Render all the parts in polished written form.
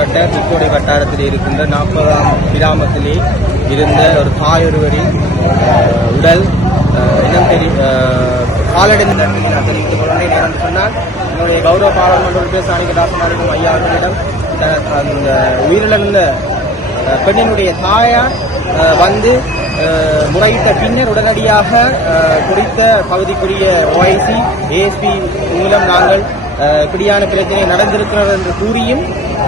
உட்பட்ட திக்கோடை வட்டாரத்தில் இருக்கின்ற 40ஆம் கிராமத்திலே இருந்த ஒரு தாயொருவரின் உடல் காலடைந்த நான் தெரிவித்துக் கொள்கிறேன். ஏனென்று சொன்னால் என்னுடைய கௌரவ பாராளுமன்ற உறுப்பினர் சாணிகதாசன் ஐயா அவர்களிடம் அந்த உயிரிழந்த பெண்ணினுடைய தாயார் வந்து முறையிட்ட பின்னர் உடனடியாக குறித்த பகுதிக்குரிய OIC ASP மூலம் நாங்கள் இப்படியான பிரச்சனை நடந்திருக்கிறது என்று கூறியும்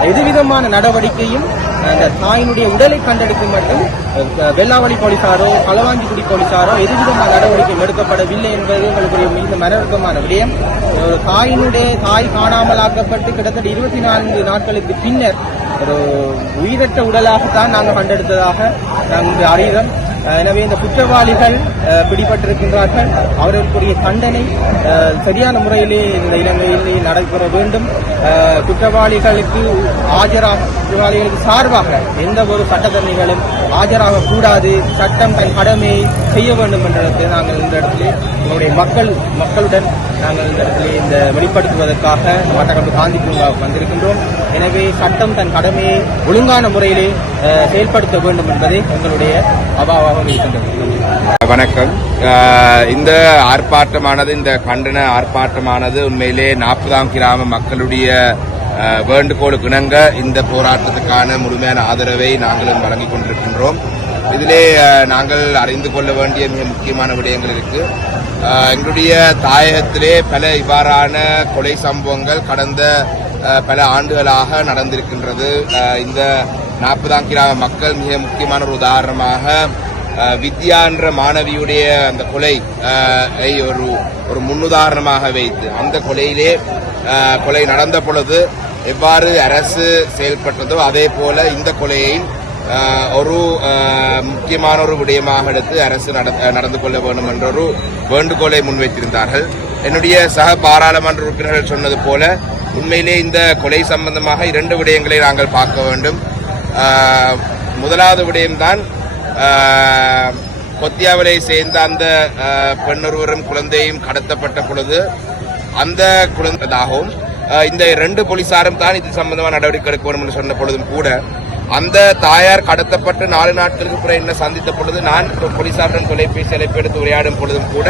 எதுவிதமான நடவடிக்கையும் அந்த தாயினுடைய உடலை கண்டெடுக்கும் மட்டும் வெள்ளாவளி போலீசாரோ களவாஞ்சிக்குடி போலீசாரோ எதுவிதமான நடவடிக்கையும் எடுக்கப்படவில்லை என்பது எங்களுக்கு மிக மனவருத்தமான விடயம். ஒரு தாய் காணாமலாக்கப்பட்டு கிட்டத்தட்ட 24 நாட்களுக்கு பின்னர் ஒரு உயிரற்ற உடலாகத்தான் நாங்கள் கண்டெடுத்ததாக நாங்கள் அறிகிறோம். எனவே இந்த குற்றவாளிகள் பிடிபட்டிருக்கின்றார்கள். அவர்களுக்குரிய தண்டனை சரியான முறையிலே இந்த இலங்கையிலே நடைபெற வேண்டும். குற்றவாளிகளுக்கு சார்பாக எந்த ஒரு சட்டத்தரணிகளும் ஆஜராகக்கூடாது. சட்டம் தன் கடமையை செய்ய வேண்டும் என்ற நாங்கள் இந்த இடத்திலே எங்களுடைய மக்களுடன் நாங்கள் இந்த இடத்திலே இந்த வெளிப்படுத்துவதற்காக மட்டக்களப்பு காந்தி பூங்காவுக்கு வந்திருக்கின்றோம். எனவே சட்டம் தன் கடமையை ஒழுங்கான முறையிலே செயல்படுத்த வேண்டும் என்பதை எங்களுடைய அபாவாக இருக்கின்றது. வணக்கம். இந்த ஆர்ப்பாட்டமானது, இந்த கண்டன ஆர்ப்பாட்டமானது உண்மையிலே 40ஆம் கிராம மக்களுடைய வேண்டுகோளுக்கு இணங்க இந்த போராட்டத்துக்கான முழுமையான ஆதரவை நாங்களும் வழங்கிக் கொண்டிருக்கின்றோம். இதிலே நாங்கள் அறிந்து கொள்ள வேண்டிய மிக முக்கியமான விடயங்கள் இருக்கு. எங்களுடைய தாயகத்திலே பல இவ்வாறான கொலை சம்பவங்கள் கடந்த பல ஆண்டுகளாக நடந்திருக்கின்றது. இந்த 40ஆம் கிராம மக்கள் மிக முக்கியமான ஒரு உதாரணமாக வித்யா என்ற மாணவியுடைய அந்த கொலை ஒரு முன்னுதாரணமாக வைத்து அந்த கொலை நடந்த பொழுது எவ்வாறு அரசு செயல்பட்டதோ அதே போல இந்த கொலையை ஒரு முக்கியமான ஒரு விடயமாக எடுத்து அரசு நடந்து கொள்ள வேண்டும் என்ற ஒரு வேண்டுகோளை முன்வைத்திருந்தார்கள். என்னுடைய சக பாராளுமன்ற உறுப்பினர்கள் சொன்னது போல உண்மையிலே இந்த கொலை சம்பந்தமாக 2 விடயங்களை நாங்கள் பார்க்க வேண்டும். முதலாவது விடயம்தான் கொத்தியாவிலை சேர்ந்த அந்த பெண்ணொருவரும் குழந்தையும் கடத்தப்பட்ட பொழுது அந்த குழந்தைதாகவும் இந்த 2 போலீசாரும் தான் இது சம்பந்தமாக நடவடிக்கை எடுக்க வேண்டும் என்று சொன்ன பொழுதும் கூட அந்த தாயார் கடத்தப்பட்டு 4 நாட்களுக்கு பிறகு என்ன சந்தித்த பொழுது நான் போலீசாருடன் தொலைபேசி அழைப்பு எடுத்து உரையாடும் பொழுதும் கூட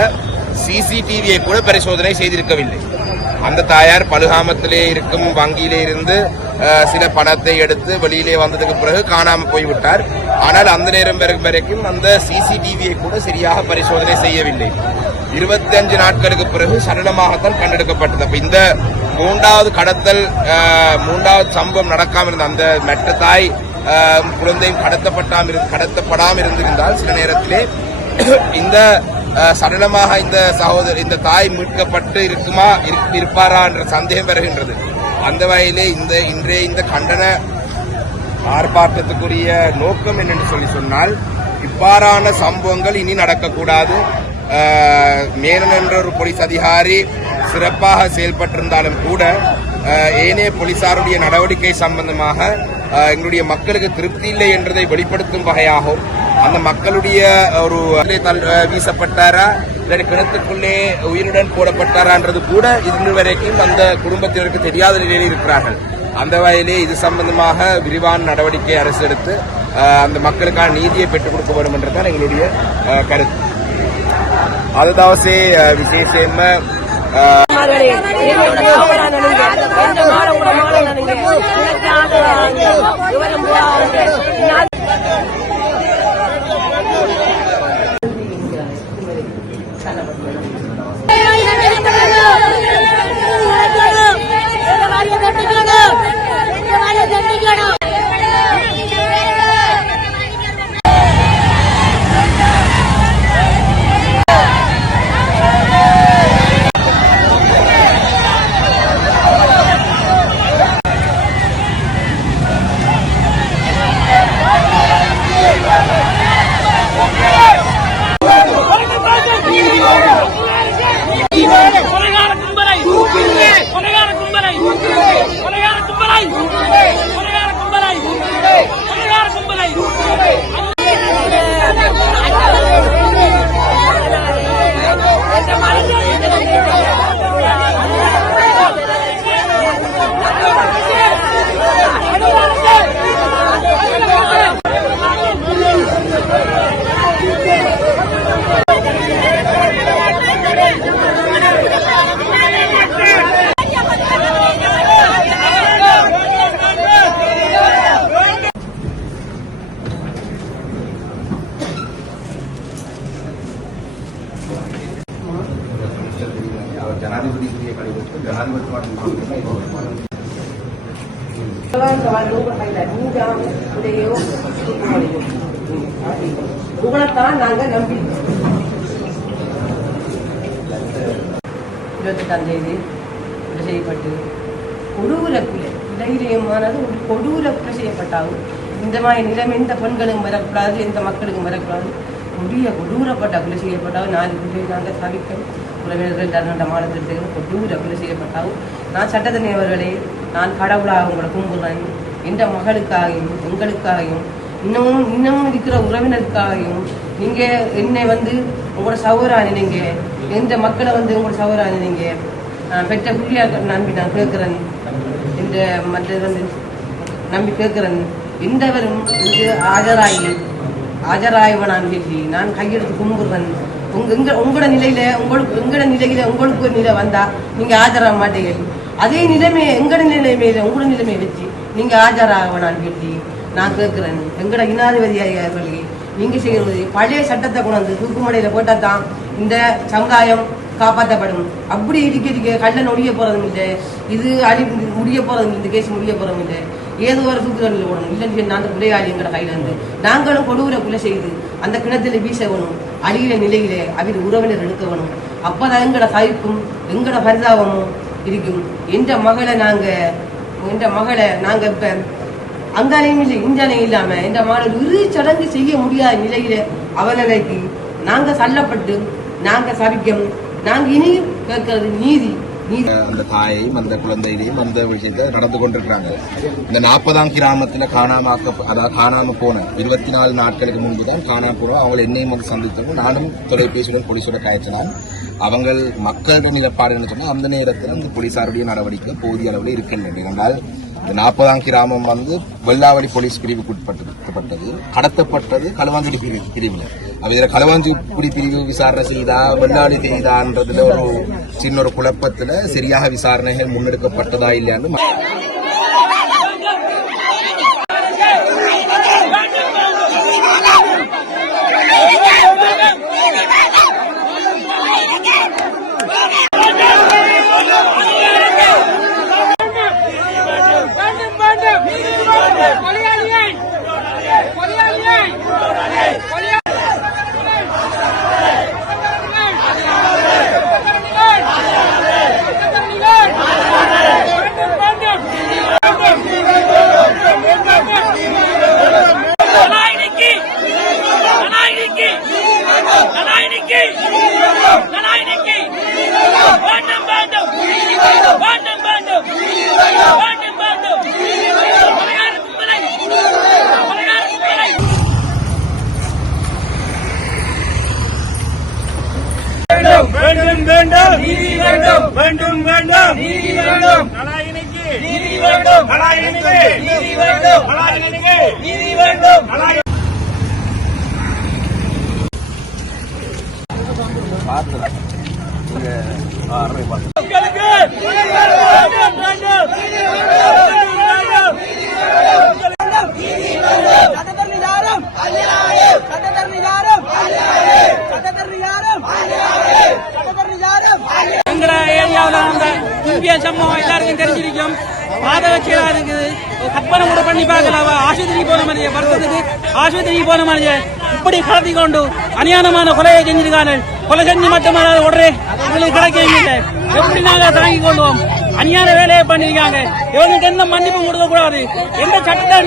CCTVயை கூட பரிசோதனை செய்திருக்கவில்லை. அந்த தாயார் பலுகாமத்திலே இருக்கும் வங்கியிலே இருந்து சில பணத்தை எடுத்து வெளியிலே வந்ததுக்கு பிறகு காணாமல் போய்விட்டார். ஆனால் அந்த நேரம் வரைக்கும் அந்த CCTVயை கூட சரியாக பரிசோதனை செய்யவில்லை. 25 நாட்களுக்கு பிறகு சடலமாகத்தான் கண்டெடுக்கப்பட்டது. அப்ப இந்த 3வது கடத்தல் 3வது சம்பவம் நடக்காமல் இருந்த அந்த மற்ற தாய் குழந்தையும் கடத்தப்படாமல் இருந்திருந்தால் சில நேரத்திலே இந்த சடலமாக இந்த தாய் மீட்கப்பட்டு இருப்பாரா என்ற சந்தேகம் வருகின்றது. அந்த வகையிலே இன்றைய இந்த கண்டன ஆர்ப்பாட்டத்துக்குரிய நோக்கம் என்னென்று சொன்னால் இவ்வாறான சம்பவங்கள் இனி நடக்கக்கூடாது. மேனன் என்ற ஒரு போலீஸ் அதிகாரி சிறப்பாக செயல்பட்டிருந்தாலும் கூட ஏனைய போலீசாருடைய நடவடிக்கை சம்பந்தமாக எங்களுடைய மக்களுக்கு திருப்தி இல்லை என்றதை வெளிப்படுத்தும் வகையாகவும் அந்த மக்களுடைய ஒரு வீசப்பட்டாரா இல்லை கிணத்துக்குள்ளே உயிருடன் போடப்பட்டாரான்றது கூட இன்று வரைக்கும் அந்த குடும்பத்தினருக்கு தெரியாத நிலையில் இருக்கிறார்கள். அந்த வகையிலே இது சம்பந்தமாக விரிவான நடவடிக்கை அரசு எடுத்து அந்த மக்களுக்கான நீதியை பெற்றுக் கொடுக்க வேண்டும் என்றுதான் எங்களுடைய கருத்து. அதுதாவசே விசேஷம் உங்களைத்தான் நாங்க நம்பி 28ஆம் தேதி செய்யப்பட்டு கொடூர கொலை தைரியமானது ஒரு கொடூர கொலை செய்யப்பட்டாகும். இந்த மாதிரி நிலைமை இந்த பெண்களுக்கும் வரக்கூடாது, இந்த மக்களுக்கும் வரக்கூடாது. கொடூரப்பட்ட கொலை செய்யப்பட்டாகும். 4 பேர் நாங்கள் தவிர்க்க உறவினர்கள் தன்னண்ட மாநிலத்திற்கு கொடூர கொலை செய்யப்பட்டாகும். நான் சட்டத்தனைவர்களே, நான் கடவுளாக உங்களை கும்பிடுறேன். எந்த மகளுக்காகவும் எங்களுக்காகவும் இன்னமும் இருக்கிற உறவினருக்காகவும் நீங்க என்னை உங்களோட சகோதரானி, நீங்க எந்த மக்களை உங்களோட சகோதரானி, நீங்க பெற்ற புள்ளியா நம்பி நான் கேட்கிறேன். இந்த மற்ற நம்பி கேட்கிறேன். எந்தவரும் இது ஆஜராயவ நான் சொல்லி நான் கையெடுத்து கும்பிடுறேன். உங்களோட நிலையில உங்களுக்கு ஒரு நிலை வந்தா நீங்க ஆஜராக மாட்டீங்க. அதே நிலைமை எங்கட நிலைமையில உங்களோட நிலைமையை வச்சு நீங்க ஆஜராக நான் சொல்லி நான் கேட்கிறேன். எங்கட இனாதிபதியாளர்களே, நீங்க செய்யறது பழைய சட்டத்தை கொண்டு தூக்குமடையில போட்டா தான் இந்த சமுதாயம் காப்பாற்றப்படும். அப்படி இருக்க கள்ளன் ஒழிய போறதும் இல்லை, இது முடிய போறதும் இல்லை, இந்த கேஸ் முடிய போறதும் இல்லை. ஏதோ ஒரு தூக்குதலில் போடணும். இல்லைன்னு நான் குலையாளி எங்கட கையில இருந்து நாங்களும் கொடூர குலை செய்து அந்த கிணத்துல வீசவணும். அழிகிற நிலையில அவர் உறவினர் எடுக்கணும். அப்பதான் எங்கட தவிப்பும் எங்கட பரிதாபமும் இருக்கும். எந்த மகளை நாங்க இப்ப அங்காலையும் இல்லை இஞ்சாலையும் இல்லாம இந்த மாதிரி இரு சடங்கு செய்ய முடியாத நிலையில அவர்களுக்கு நாங்க சல்லப்பட்டு நாங்க சபிக்கும். நாங்க இனி கேட்கறது நீதி. அந்த தாயையும் அந்த குழந்தைகளையும் அந்த விஷயத்தை நடந்து கொண்டிருக்கிறாங்க. இந்த 40ஆம் கிராமத்துல காணாம போன 24 நாட்களுக்கு முன்புதான் காணாம போனோம். அவங்களை என்னையும் சந்தித்தோம். நானும் தொலைபேசியுடன் போலீஸோட காய்ச்சினான். அவங்க மக்களிடம் நிலப்பாடு சொன்னா அந்த நேரத்தில் அந்த போலீசாருடைய நடவடிக்கை போதிய அளவில் இருக்கின்றன. என்றால் இந்த 40ஆம் கிராமம் வெள்ளாவடி போலீஸ் பிரிவுக்கு உட்பட்டது. கடத்தப்பட்டது களுவாஞ்சுடி பிரிவில். இதுல களுவாஞ்சுடி பிரிவு விசாரணை செய்தா வெள்ளாடி செய்தான்றதுல ஒரு சின்ன ஒரு குழப்பத்துல சரியாக விசாரணைகள் முன்னெடுக்கப்பட்டதா இல்லையான்னு சம்பவம் எல்லாருக்கும் தெரிஞ்சிருக்கும். பாதகச்சீரா இருக்குது. கற்பனை கூட பண்ணி பார்க்கலாம். ஆஸ்பத்திரி போன மாதிரி வருத்தத்துக்கு ஆஸ்பத்திரி போன மாதிரி இப்படி கடத்தி கொண்டு அநியாயமான கொலையை செஞ்சிருக்காங்க. கொலை செஞ்சு மட்டுமல்ல உடனே உங்களுக்கு கிடைக்கவில்லை. எப்படி நாங்க தாங்கிக் கொள்வோம்? அநியாய வேலையை பண்ணிருக்காங்க. இவங்களுக்கு எந்த மன்னிப்பும் கொடுக்க கூடாது. எந்த சட்டத்தை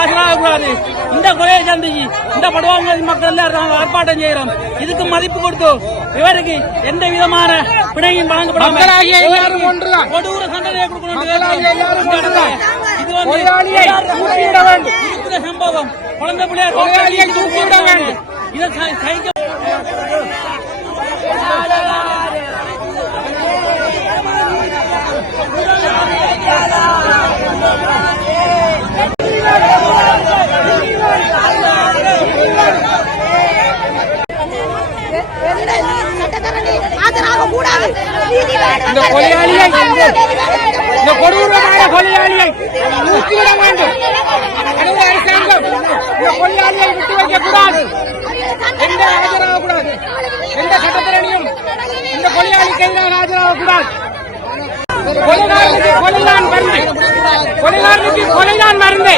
ஆஜராக கூடாது. இந்த கொலையை சந்திச்சு இந்த படுவாங்க மக்கள் எல்லாம் ஆர்ப்பாட்டம் செய்யறோம். இதுக்கு மதிப்பு கொடுத்து இவருக்கு எந்த விதமான பிணையும் வழங்கப்படாம கொடூர தண்டனை கொடுக்கணும். இது சம்பவம் குழந்தை பிள்ளையார் தூக்கிவிட வேண்டும். இதை சகிக்க இந்த கொலையாளியை இந்த கொடூரமான கொலையாளியை தூக்கிவிட வேண்டும். அரசாங்கம் இந்த கொலையாளியை விட்டு வைக்கக்கூடாது. எந்த ஆஜராகக்கூடாது. எந்த சட்டத்திறனையும் இந்த கொலையாளிக்கு எதிராக ஆஜராகக்கூடாது. கொலைதான் மருந்து.